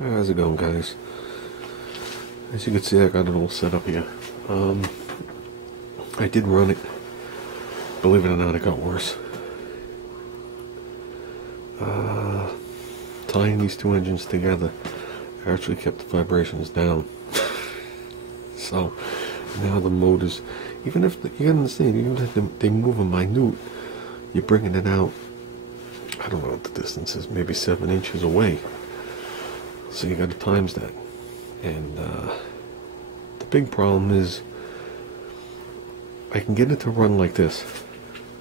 How's it going, guys? As you can see, I got it all set up here. I did run it. Believe it or not, it got worse. Tying these two engines together actually kept the vibrations down. So now the motors, even if you gotta understand, even if they move a minute, you're bringing it out. I don't know what the distance is, maybe 7 inches away. So you got to times that. And the big problem is I can get it to run like this,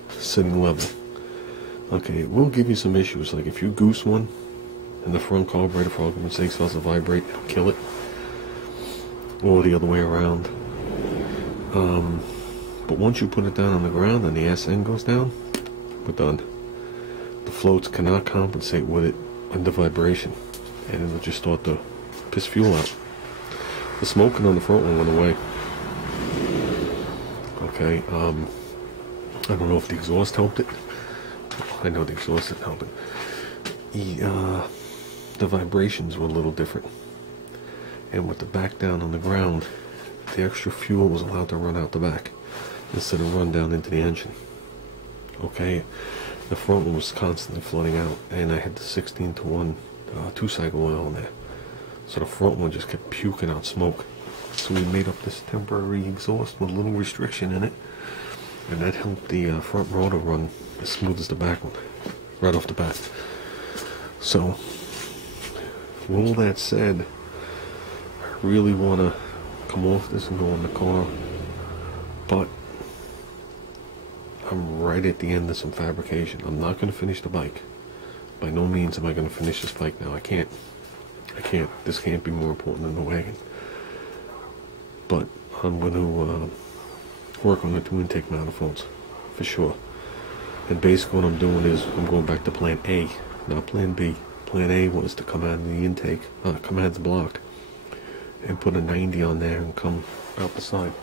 sitting level. Okay, it will give you some issues, like if you goose one and the front carburetor, for argument's sake, starts to vibrate, it'll kill it. Or the other way around. But once you put it down on the ground and the SN goes down, we're done. The floats cannot compensate with it under vibration, and it'll just start to piss fuel out. The smoking on the front one went away. Okay, I don't know if the exhaust helped it. I know the exhaust didn't help it. The vibrations were a little different. And with the back down on the ground, the extra fuel was allowed to run out the back instead of run down into the engine. Okay, the front one was constantly flooding out, and I had the 16:1 two-cycle oil in there. So the front one just kept puking out smoke. So we made up this temporary exhaust with a little restriction in it, and that helped the front rotor run as smooth as the back one, right off the bat. So, with all that said, I really want to come off this and go in the car, but I'm right at the end of some fabrication. I'm not going to finish the bike. By no means am I going to finish this bike now. I can't. This can't be more important than the wagon. But I'm going to work on the two intake manifolds, for sure. And basically what I'm doing is I'm going back to plan A, not plan B. Plan A was to come out of the intake, come out of the block, and put a 90 on there and come out the side.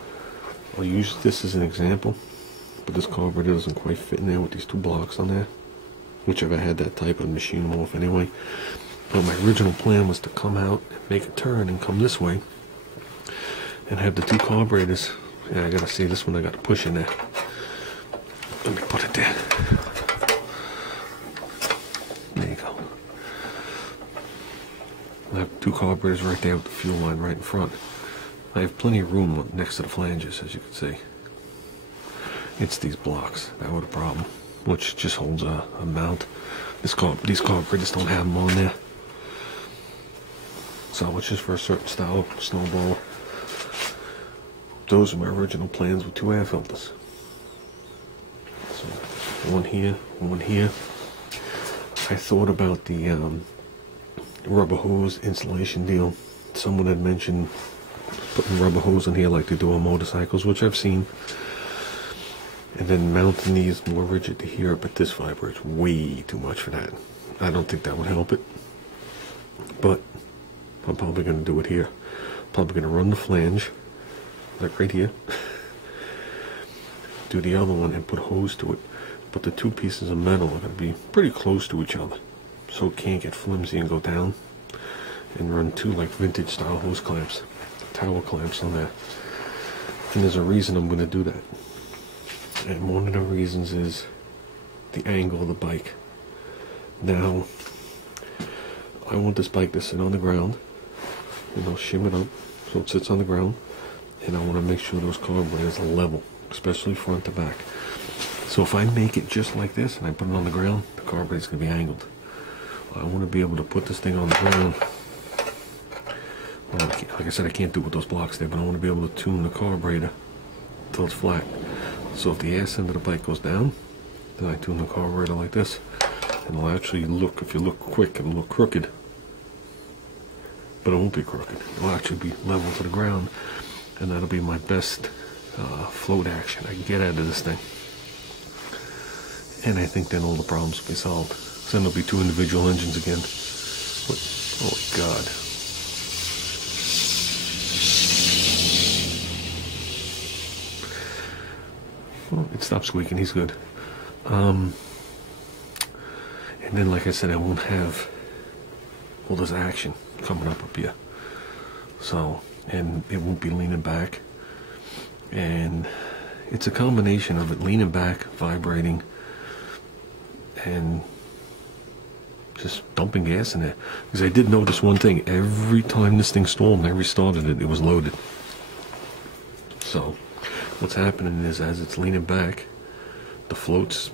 I'll use this as an example, but this carburetor doesn't quite fit in there with these two blocks on there, which if I had that type I'd machine them off anyway. But my original plan was to come out and make a turn and come this way and have the two carburetors. Yeah, I gotta see this one, I gotta push in there. Let me put it there. There you go. I have two carburetors right there with the fuel line right in front. I have plenty of room next to the flanges, as you can see. It's these blocks that were the problem, which just holds a mount. These carburetors don't have them on there. So it's just for a certain style of snowball. Those are my original plans with two air filters. So one here, one here. I thought about the rubber hose insulation deal. Someone had mentioned putting rubber hose in here like they do on motorcycles, which I've seen. And then mounting these more rigid to here, but this vibrates way too much for that. I don't think that would help it. But I'm probably going to do it here. Probably going to run the flange, like right here. Do the other one and put a hose to it. But the two pieces of metal are going to be pretty close to each other, so it can't get flimsy and go down. And run two like vintage style hose clamps, tower clamps on there. And there's a reason I'm going to do that. And one of the reasons is the angle of the bike. Now, I want this bike to sit on the ground, and I'll shim it up so it sits on the ground, and I want to make sure those carburetors are level, especially front to back. So if I make it just like this and I put it on the ground, the carburetor's going to be angled. I want to be able to put this thing on the ground. Well, like I said, I can't do it with those blocks there, but I want to be able to tune the carburetor until it's flat. So if the ass end of the bike goes down, then I tune the carburetor like this, and it'll actually look, if you look quick, it'll look crooked. But it won't be crooked. It'll actually be level to the ground, and that'll be my best float action I can get out of this thing. And I think then all the problems will be solved. So then there'll be two individual engines again. But, oh God. Well, it stopped squeaking, he's good. And then, like I said, I won't have well, there's action coming up here. So, and it won't be leaning back. And it's a combination of it leaning back, vibrating, and just dumping gas in there. Because I did notice one thing. Every time this thing stalled and I restarted it, it was loaded. So what's happening is, as it's leaning back, the float's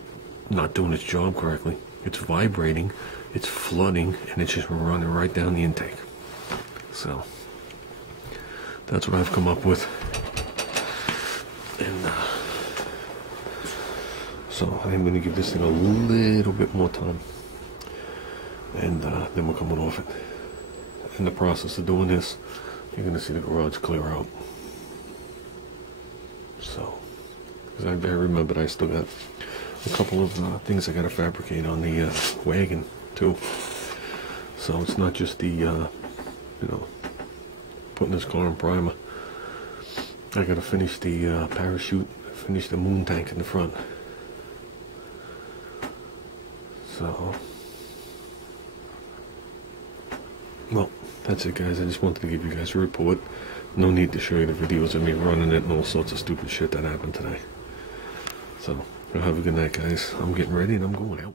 not doing its job correctly. It's vibrating, it's flooding, and it's just running right down the intake. So that's what I've come up with. And so I'm going to give this thing a little bit more time. And then we're coming off it. In the process of doing this, you're going to see the garage clear out. So, because I remembered I still got a couple of things I got to fabricate on the wagon too. So it's not just the, you know, putting this car in primer. I got to finish the parachute, finish the moon tank in the front. So, well, that's it, guys. I just wanted to give you guys a report. No need to show you the videos of me running it and all sorts of stupid shit that happened today. So, have a good night, guys. I'm getting ready and I'm going out.